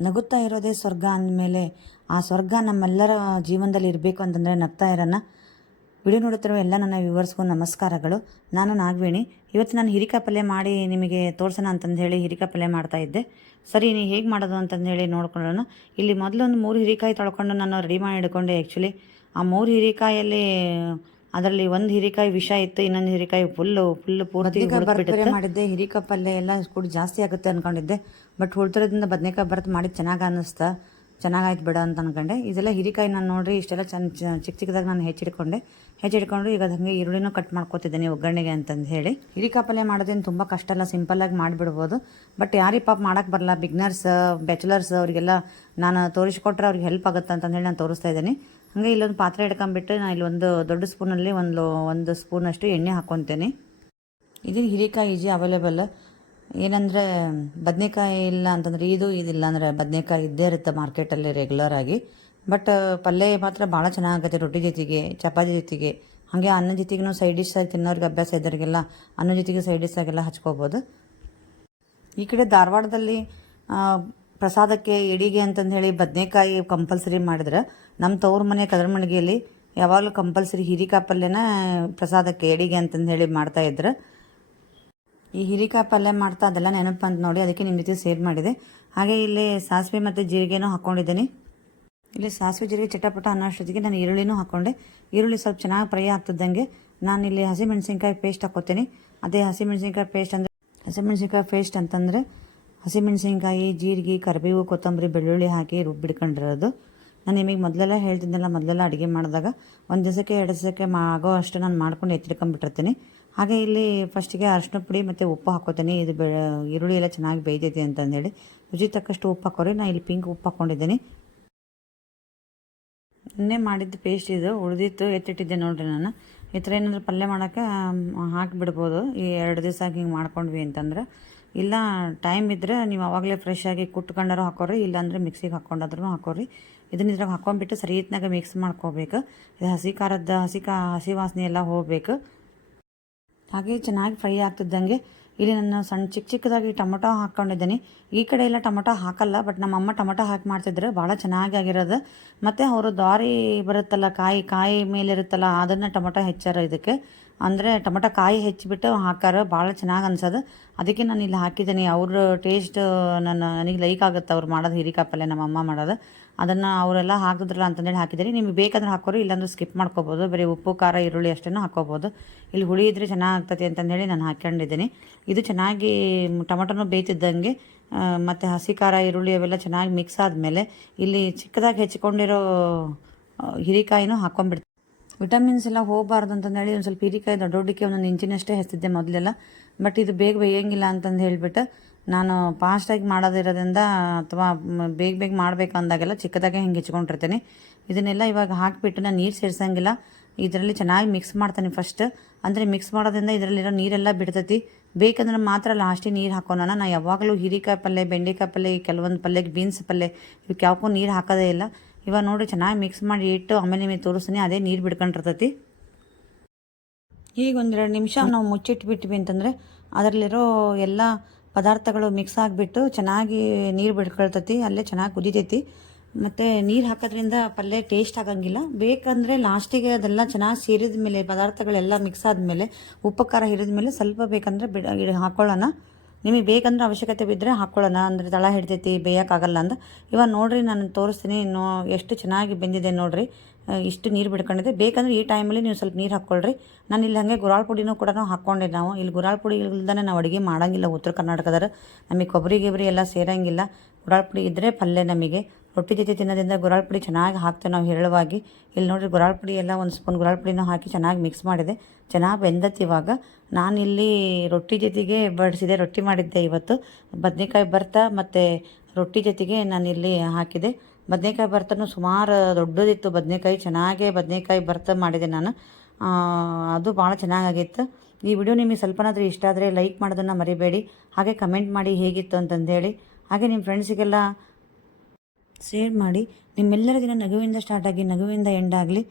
ನಗುತ್ತಾ ಇರೋದೇ ಸ್ವರ್ಗ ಅಂದಮೇಲೆ ಆ ಸ್ವರ್ಗ ನಮ್ಮೆಲ್ಲರ ಜೀವನದಲ್ಲಿ ಇರಬೇಕು ಅಂತಂದರೆ ನಗ್ತಾ ಇರೋಣ ವಿಡಿಯೋ ನೋಡುತ್ತಿರುವ ಎಲ್ಲ ನನ್ನ ವ್ಯೂವರ್ಸ್ಗೂ ನಮಸ್ಕಾರಗಳು. ನಾನು ನಾಗವೇಣಿ. ಇವತ್ತು ನಾನು ಹಿರಿಕಾ ಪಲ್ಯ ಮಾಡಿ ನಿಮಗೆ ತೋರಿಸೋಣ ಅಂತಂದು ಹೇಳಿ ಹಿರಿಕಾ ಪಲ್ಯ ಮಾಡ್ತಾ ಇದ್ದೆ. ಸರಿ ನೀವು ಹೇಗೆ ಮಾಡೋದು ಅಂತಂದು ಹೇಳಿ ನೋಡ್ಕೊಳ್ಳೋಣ. ಇಲ್ಲಿ ಮೊದಲೊಂದು ಮೂರು ಹಿರಿಕಾಯಿ ತೊಳ್ಕೊಂಡು ನಾನು ರೆಡಿ ಮಾಡಿ ಇಟ್ಕೊಂಡೆ ಆ್ಯಕ್ಚುಲಿ ಆ ಮೂರು ಹಿರಿಕಾಯಲ್ಲಿ ಅದರಲ್ಲಿ ಒಂದು ಹಿರಿಕಾಯಿ ವಿಷ ಇತ್ತು ಇನ್ನೊಂದು ಹಿರಿಕಾಯಿ ಫುಲ್ಲು ಫುಲ್ ಪೂರ್ತಿ ಮಾಡಿದ್ದೆ. ಹಿರಿಕಾಯಿ ಪಲ್ಯ ಎಲ್ಲ ಕೂಡ ಜಾಸ್ತಿ ಆಗುತ್ತೆ ಅನ್ಕೊಂಡಿದ್ದೆ. ಬಟ್ ಹುಡ್ತಿರೋದ್ರಿಂದ ಬದನೇಕಾಯಿ ಬರ್ತ್ ಮಾಡಿ ಚೆನ್ನಾಗಿ ಅನ್ನಿಸ್ತಾ. ಚೆನ್ನಾಗಾಯ್ತು ಬಿಡ ಅಂತ ಅನ್ಕೊಂಡೆ. ಇದೆಲ್ಲ ಹಿರಿಕಾಯಿ ನಾನು ನೋಡ್ರಿ ಇಷ್ಟೆಲ್ಲ ಚೆನ್ನ ಚಿಕ್ಕ ಚಿಕ್ಕದಾಗ ನಾನು ಹೆಚ್ಚಿಡ್ಕೊಂಡೆ. ಹೆಚ್ಚಿಡ್ಕೊಂಡು ಈಗ ಅದು ಹಾಗೆ ಈರುಳ್ಳಿನೂ ಕಟ್ ಮಾಡ್ಕೋತಿದ್ದೀನಿ ಒಗ್ಗರಣೆಗೆ ಅಂತಂದು ಹೇಳಿ. ಹಿರಿಕಾಯಿ ಪಲ್ಯ ಮಾಡೋದೇನು ತುಂಬ ಕಷ್ಟ ಅಲ್ಲ ಸಿಂಪಲ್ಲಾಗಿ ಮಾಡಿಬಿಡ್ಬೋದು. ಬಟ್ ಯಾರಿಗೆ ಪಾಪ ಮಾಡೋಕ್ಕೆ ಬರಲ್ಲ. ಬಿಗ್ನರ್ಸ್ ಬ್ಯಾಚುಲರ್ಸ್ ಅವರಿಗೆಲ್ಲ ನಾನು ತೋರಿಸ್ಕೊಟ್ರೆ ಅವ್ರಿಗೆ ಹೆಲ್ಪ್ ಆಗುತ್ತೆ ಅಂತಂದು ಹೇಳಿ ನಾನು ತೋರಿಸ್ತಾ ಇದ್ದೀನಿ. ಹಾಗೆ ಇಲ್ಲೊಂದು ಪಾತ್ರೆ ಹಿಡ್ಕೊಂಬಿಟ್ಟು ನಾನು ಇಲ್ಲೊಂದು ದೊಡ್ಡ ಸ್ಪೂನಲ್ಲಿ ಒಂದು ಒಂದು ಸ್ಪೂನಷ್ಟು ಎಣ್ಣೆ ಹಾಕ್ಕೊತೇನೆ. ಇದು ಹಿರಿಕಾಯಿ ಈಜಿ ಅವೈಲೇಬಲ್ ಏನಂದರೆ ಬದನೆಕಾಯಿ ಇಲ್ಲ ಅಂತಂದರೆ ಇದು ಇದಿಲ್ಲ ಅಂದರೆ ಬದನೆಕಾಯಿ ಇದ್ದೇ ಇರುತ್ತೆ ಮಾರ್ಕೆಟಲ್ಲಿ ರೆಗ್ಯುಲರ್ ಆಗಿ. ಬಟ್ ಪಲ್ಯ ಮಾತ್ರ ಭಾಳ ಚೆನ್ನಾಗುತ್ತೆ ರೊಟ್ಟಿ ಜೊತೆಗೆ, ಚಪಾತಿ ಜೊತೆಗೆ. ಹಾಗೆ ಅನ್ನ ಜೊತೆಗೂ ಸೈಡ್ ಡಿಶ್ ಆಗಿ ತಿನ್ನೋರಿಗೆ ಅಭ್ಯಾಸ ಇದ್ದವರಿಗೆಲ್ಲ ಅನ್ನ ಜೊತೆಗೆ ಸೈಡ್ ಡಿಶ್ ಆಗೆಲ್ಲ ಹಚ್ಕೋಬೋದು. ಈ ಕಡೆ ಧಾರವಾಡದಲ್ಲಿ ಪ್ರಸಾದಕ್ಕೆ ಎಡಿಗೆ ಅಂತಂದು ಹೇಳಿ ಬದನೆಕಾಯಿ ಕಂಪಲ್ಸರಿ ಮಾಡಿದ್ರೆ ನಮ್ಮ ತವ್ರ ಮನೆ ಕದರಮಣಗಿಯಲ್ಲಿ ಯಾವಾಗಲೂ ಕಂಪಲ್ಸರಿ ಹಿರಿಕಾಯಿ ಪಲ್ಯನ ಪ್ರಸಾದಕ್ಕೆ ಎಡಿಗೆ ಅಂತಂದು ಹೇಳಿ ಮಾಡ್ತಾ ಇದ್ರು, ಈ ಹಿರಿಕಾಯಿ ಪಲ್ಯ ಮಾಡ್ತಾ ಅದೆಲ್ಲ ನೆನಪು ಅಂತ ನೋಡಿ ಅದಕ್ಕೆ ನಿಮ್ಮ ಜೊತೆ ಸೇರ್ ಮಾಡಿದೆ. ಹಾಗೆ ಇಲ್ಲಿ ಸಾಸಿವೆ ಮತ್ತು ಜೀರಿಗೆನೂ ಹಾಕ್ಕೊಂಡಿದ್ದೀನಿ ಇಲ್ಲಿ ಸಾಸಿವೆ ಜೀರಿಗೆ ಚಟಪಟ ಅನ್ನೋ ಅಷ್ಟೊತ್ತಿಗೆ ನಾನು ಈರುಳ್ಳಿನೂ ಹಾಕ್ಕೊಂಡೆ ಈರುಳ್ಳಿ ಸ್ವಲ್ಪ ಚೆನ್ನಾಗಿ ಫ್ರೈ ಆಗ್ತಿದ್ದಂಗೆ ನಾನು ಇಲ್ಲಿ ಹಸಿಮೆಣಸಿನ್ಕಾಯಿ ಪೇಸ್ಟ್ ಹಾಕ್ಕೋತೀನಿ ಅದೇ ಹಸಿಮೆಣಸಿನ್ಕಾಯಿ ಪೇಸ್ಟ್ ಅಂದರೆ, ಹಸಿಮೆಣಸಿನ್ಕಾಯಿ ಪೇಸ್ಟ್ ಅಂತಂದರೆ ಹಸಿಮೆಣಸಿನ್ಕಾಯಿ, ಜೀರಿಗೆ, ಕರಿಬೇವು, ಕೊತ್ತಂಬರಿ, ಬೆಳ್ಳುಳ್ಳಿ ಹಾಕಿ ರುಬ್ಬಿಡ್ಕೊಂಡಿರೋದು ನಾನು ನಿಮಗೆ ಮೊದಲೆಲ್ಲ ಹೇಳ್ತಿದ್ದೆಲ್ಲ ಮೊದಲೆಲ್ಲ ಅಡುಗೆ ಮಾಡಿದಾಗ ಒಂದು ದಿವಸಕ್ಕೆ, ಎರಡು ದಿವಸಕ್ಕೆ ಆಗೋ ಅಷ್ಟು ನಾನು ಮಾಡ್ಕೊಂಡು ಎತ್ತಿಟ್ಕೊಂಡ್ಬಿಟ್ಟಿರ್ತೀನಿ. ಹಾಗೆ ಇಲ್ಲಿ ಫಸ್ಟಿಗೆ ಅರಶಿನ ಪುಡಿ ಮತ್ತು ಉಪ್ಪು ಹಾಕೋತೀನಿ. ಇದು ಬೆ ಈರುಳ್ಳಿ ಎಲ್ಲ ಚೆನ್ನಾಗಿ ಬೇಯ್ತೈತಿ ಅಂತಂದೇಳಿ. ರುಚಿ ತಕ್ಕಷ್ಟು ಉಪ್ಪು ಹಾಕೋರಿ. ನಾನು ಇಲ್ಲಿ ಪಿಂಕ್ ಉಪ್ಪು ಹಾಕ್ಕೊಂಡಿದ್ದೀನಿ ನಿನ್ನೆ ಮಾಡಿದ್ದು ಪೇಸ್ಟ್ ಇದು ಉಳಿದಿತ್ತು, ಎತ್ತಿಟ್ಟಿದ್ದೆ ನೋಡಿರಿ ನಾನು. ಈ ಥರ ಏನಾದರೂ ಪಲ್ಯ ಮಾಡೋಕ್ಕೆ ಹಾಕಿಬಿಡ್ಬೋದು. ಈ ಎರಡು ದಿವಸ ಹಿಂಗೆ ಮಾಡ್ಕೊಂಡ್ವಿ ಅಂತಂದ್ರೆ. ಇಲ್ಲ ಟೈಮ್ ಇದ್ದರೆ ನೀವು ಆವಾಗಲೇ ಫ್ರೆಶ್ ಆಗಿ ಕುಟ್ಕೊಂಡಾರು ಹಾಕೋರಿ, ಇಲ್ಲಾಂದರೆ ಮಿಕ್ಸಿಗೆ ಹಾಕ್ಕೊಂಡಾದ್ರೂ ಹಾಕೋರಿ. ಇದನ್ನ ಇದ್ರಾಗ ಹಾಕೊಂಡ್ಬಿಟ್ಟು ಸರಿಯತ್ನಾಗ ಮಿಕ್ಸ್ ಮಾಡ್ಕೋಬೇಕು. ಇದು ಹಸಿ ಖಾರದ, ಹಸಿ ಕಾ, ಹಸಿ ವಾಸನೆ ಎಲ್ಲ ಹೋಗಬೇಕು. ಹಾಗೆ ಚೆನ್ನಾಗಿ ಫ್ರೈ ಆಗ್ತಿದ್ದಂಗೆ ಇಲ್ಲಿ ನಾನು ಸಣ್ಣ ಚಿಕ್ಕ ಚಿಕ್ಕದಾಗಿ ಟೊಮೊಟೊ ಹಾಕ್ಕೊಂಡಿದ್ದೀನಿ. ಈ ಕಡೆ ಎಲ್ಲ ಟೊಮೊಟೊ ಹಾಕಲ್ಲ ಬಟ್ ನಮ್ಮ ಅಮ್ಮ ಟೊಮೊಟೊ ಹಾಕಿ ಮಾಡ್ತಿದ್ರೆ. ಭಾಳ ಚೆನ್ನಾಗಿ ಆಗಿರೋದು. ಮತ್ತು ಅವರು ದಾರಿ ಬರುತ್ತಲ್ಲ, ಕಾಯಿ ಕಾಯಿ ಮೇಲೆ ಇರುತ್ತಲ್ಲ, ಅದನ್ನು ಟೊಮೊಟೊ ಹೆಚ್ಚಾರ ಇದಕ್ಕೆ. ಅಂದರೆ ಟೊಮೊಟೊ ಕಾಯಿ ಹೆಚ್ಚಿಬಿಟ್ಟು ಹಾಕಾರ ಭಾಳ ಚೆನ್ನಾಗಿ ಅನ್ಸೋದು. ಅದಕ್ಕೆ ನಾನು ಇಲ್ಲಿ ಹಾಕಿದ್ದೀನಿ. ಅವ್ರ ಟೇಸ್ಟ್ ನನ್ನ ನನಗೆ ಲೈಕ್ ಆಗುತ್ತೆ ಅವ್ರು ಮಾಡೋದು ಹಿರಿಕಾಯಿ ಪಲ್ಯ ನಮ್ಮ ಅಮ್ಮ ಮಾಡೋದು. ಅದನ್ನು ಅವರೆಲ್ಲ ಹಾಕಿದ್ರಲ್ಲ ಅಂತಂದೇಳಿ ಹಾಕಿದ್ದೀನಿ. ನಿಮಗೆ ಬೇಕಂದ್ರೆ ಹಾಕೋರು, ಇಲ್ಲಾಂದ್ರೆ ಸ್ಕಿಪ್ ಮಾಡ್ಕೋಬೋದು. ಬರೀ ಉಪ್ಪು, ಖಾರ, ಈರುಳ್ಳಿ ಅಷ್ಟೇ ಹಾಕೋಬೋದು. ಇಲ್ಲಿ ಹುಳಿ ಇದ್ರೆ ಚೆನ್ನಾಗಿ ಆಗ್ತದೆ ಅಂತಂದೇಳಿ ನಾನು ಹಾಕ್ಕೊಂಡಿದ್ದೀನಿ. ಇದು ಚೆನ್ನಾಗಿ ಟೊಮಟೊನೂ ಬೇಯ್ತಿದ್ದಂಗೆ ಮತ್ತು ಹಸಿ ಖಾರ ಈರುಳ್ಳಿ ಅವೆಲ್ಲ ಚೆನ್ನಾಗಿ ಮಿಕ್ಸ್ ಆದಮೇಲೆ ಇಲ್ಲಿ ಚಿಕ್ಕದಾಗಿ ಹೆಚ್ಚಿಕೊಂಡಿರೋ ಹಿರಿಕಾಯಿನೂ ಹಾಕ್ಕೊಂಡ್ಬಿಡ್ತೀನಿ. ವಿಟಮಿನ್ಸ್ ಎಲ್ಲ ಹೋಗಬಾರ್ದು ಅಂತಂದೇಳಿ ಒಂದು ಸ್ವಲ್ಪ ಹೀರಿಕಾಯಿ ದೊಡ್ಡ ದೊಡ್ಡಕ್ಕೆ ಒಂದೊಂದು ಇಂಚಿನಷ್ಟೇ ಹೆಸ್ತಿದ್ದೆ ಮೊದಲೆಲ್ಲ. ಬಟ್ ಇದು ಬೇಗ ಬೇಯಂಗಿಲ್ಲ ಅಂತಂದು ಹೇಳಿಬಿಟ್ಟು ನಾನು ಫಾಸ್ಟಾಗಿ ಮಾಡೋದಿರೋದ್ರಿಂದ ಅಥವಾ ಬೇಗ ಬೇಗ ಮಾಡಬೇಕು ಅಂದಾಗೆಲ್ಲ ಚಿಕ್ಕದಾಗೆ ಹಿಂಗೆ ಹೆಚ್ಕೊಂಡಿರ್ತೀನಿ. ಇದನ್ನೆಲ್ಲ ಇವಾಗ ಹಾಕಿಬಿಟ್ಟು ನಾನು ನೀರು ಸೇರಿಸಂಗಿಲ್ಲ. ಇದರಲ್ಲಿ ಚೆನ್ನಾಗಿ ಮಿಕ್ಸ್ ಮಾಡ್ತಾನೆ ಫಸ್ಟ್ ಅಂದರೆ ಮಿಕ್ಸ್ ಮಾಡೋದ್ರಿಂದ ಇದರಲ್ಲಿರೋ ನೀರೆಲ್ಲ ಬಿಡ್ತೈತಿ. ಬೇಕಂದ್ರೆ ಮಾತ್ರ ಲಾಸ್ಟಿಗೆ ನೀರು ಹಾಕೋಣ. ನಾ ಯಾವಾಗಲೂ ಹೀರಿಕಾಯಿ ಪಲ್ಯ, ಬೆಂಡೆಕಾಯಿ ಪಲ್ಯ ಕೆಲವೊಂದು ಪಲ್ಯಕ್ಕೆ ಬೀನ್ಸ್ ಪಲ್ಯ ಇವಕ್ಕೆ ಯಾವಕ್ಕೂ ನೀರು ಹಾಕೋದೇ ಇಲ್ಲ. ಇವಾಗ ನೋಡಿ ಚೆನ್ನಾಗಿ ಮಿಕ್ಸ್ ಮಾಡಿ ಇಟ್ಟು ಆಮೇಲೆ ನಿಮಗೆ ತೋರಿಸ್ತೀನಿ. ಅದೇ ನೀರು ಬಿಡ್ಕೊಂಡಿರ್ತೈತಿ. ಈಗ ಒಂದೆರಡು ನಿಮಿಷ ನಾವು ಮುಚ್ಚಿಟ್ಬಿಟ್ವಿ ಅಂತಂದರೆ ಅದರಲ್ಲಿರೋ ಎಲ್ಲ ಪದಾರ್ಥಗಳು ಮಿಕ್ಸ್ ಆಗಿಬಿಟ್ಟು ಚೆನ್ನಾಗಿ ನೀರು ಬಿಡ್ಕೊಳ್ತೈತಿ. ಅಲ್ಲೇ ಚೆನ್ನಾಗಿ ಕುದಿತೈತಿ. ಮತ್ತು ನೀರು ಹಾಕೋದ್ರಿಂದ ಪಲ್ಯ ಟೇಸ್ಟ್ ಆಗಂಗಿಲ್ಲ. ಬೇಕಂದರೆ ಲಾಸ್ಟಿಗೆ ಅದೆಲ್ಲ ಚೆನ್ನಾಗಿ ಸೇರಿದ ಮೇಲೆ, ಪದಾರ್ಥಗಳೆಲ್ಲ ಮಿಕ್ಸ್ ಆದಮೇಲೆ ಉಪ್ಪು ಖಾರ ಹಿರಿದ ಮೇಲೆ ಸ್ವಲ್ಪ ಬೇಕಂದ್ರೆ ಬಿಡ ಹಾಕೊಳ್ಳೋಣ. ನಿಮಗೆ ಬೇಕಂದ್ರೆ ಅವಶ್ಯಕತೆ ಬಿದ್ದರೆ ಹಾಕ್ಕೊಳ್ಳೋಣ ಅಂದರೆ ತಳ ಹಿಡ್ತೈತಿ, ಬೇಯೋಕ್ಕಾಗಲ್ಲ ಅಂತ ಇವಾಗ ನೋಡಿರಿ ನಾನು ತೋರಿಸ್ತೀನಿ ನೋ ಎಷ್ಟು ಚೆನ್ನಾಗಿ ಬೆಂದಿದೆ ನೋಡಿರಿ. ಇಷ್ಟು ನೀರು ಬಿಡ್ಕೊಂಡಿದೆ. ಬೇಕಂದ್ರೆ ಈ ಟೈಮಲ್ಲಿ ನೀವು ಸ್ವಲ್ಪ ನೀರು ಹಾಕ್ಕೊಳ್ರಿ ನಾನು ಇಲ್ಲಿ ಹಾಗೆ ಗುರಾಳ್ ಪುಡಿನೂ ಕೂಡ ಹಾಕ್ಕೊಂಡೆ ನಾವು. ಇಲ್ಲಿ ಗುರಾಳ್ ಪುಡಿ ಇಲ್ದೇ ನಾವು ಅಡುಗೆ ಮಾಡೋಂಗಿಲ್ಲ. ಉತ್ತರ ಕರ್ನಾಟಕದವ್ರು ನಮಗೆ ಕೊಬ್ಬರಿ ಗಿಬ್ಬರಿ ಎಲ್ಲ ಸೇರೋಂಗಿಲ್ಲ. ಗುರಾಳ್ ಪುಡಿ ಇದ್ದರೆ ಪಲ್ಯ ನಮಗೆ. ರೊಟ್ಟಿ ಜೊತೆ ತಿನ್ನೋದ್ರಿಂದ ಗುರಾಳ್ ಪುಡಿ ಚೆನ್ನಾಗಿ ಹಾಕ್ತೇವೆ ನಾವು ಹೇಳುವಾಗಿ ಇಲ್ಲಿ ನೋಡಿರಿ ಗುರಾಳ್ ಪುಡಿ ಎಲ್ಲ ಒಂದು ಸ್ಪೂನ್ ಗುರಾಳ್ ಪುಡಿನೂ ಹಾಕಿ ಚೆನ್ನಾಗಿ ಮಿಕ್ಸ್ ಮಾಡಿದೆ. ಚೆನ್ನಾಗಿ ಬೆಂದತ್ತು ಇವಾಗ. ನಾನಿಲ್ಲಿ ರೊಟ್ಟಿ ಜೊತೆಗೆ ಬಡಿಸಿದೆ, ರೊಟ್ಟಿ ಮಾಡಿದ್ದೆ ಇವತ್ತು. ಬದನೆಕಾಯಿ ಭರ್ತ ಮತ್ತು ರೊಟ್ಟಿ ಜೊತೆಗೆ ನಾನು ಇಲ್ಲಿ ಹಾಕಿದೆ. ಬದನೆಕಾಯಿ ಭರ್ತನೂ ಸುಮಾರು ದೊಡ್ಡದಿತ್ತು ಬದನೆಕಾಯಿ, ಚೆನ್ನಾಗೇ ಬದನೆಕಾಯಿ ಭರ್ತ ಮಾಡಿದೆ ನಾನು. ಅದು ಭಾಳ ಚೆನ್ನಾಗಾಗಿತ್ತು. ಈ ವಿಡಿಯೋ ನಿಮಗೆ ಸ್ವಲ್ಪನಾದರೂ ಇಷ್ಟ ಆದರೆ ಲೈಕ್ ಮಾಡೋದನ್ನು ಮರಿಬೇಡಿ. ಹಾಗೆ ಕಮೆಂಟ್ ಮಾಡಿ ಹೇಗಿತ್ತು ಅಂತಂದೇಳಿ ಹಾಗೆ ನಿಮ್ಮ ಫ್ರೆಂಡ್ಸಿಗೆಲ್ಲ ಶೇರ್ ಮಾಡಿ ನಿಮ್ಮೆಲ್ಲರ ದಿನ ನಗುವಿಂದ ಸ್ಟಾರ್ಟ್ ಆಗಿ ನಗುವಿಂದ ಎಂಡ್ ಆಗಲಿ.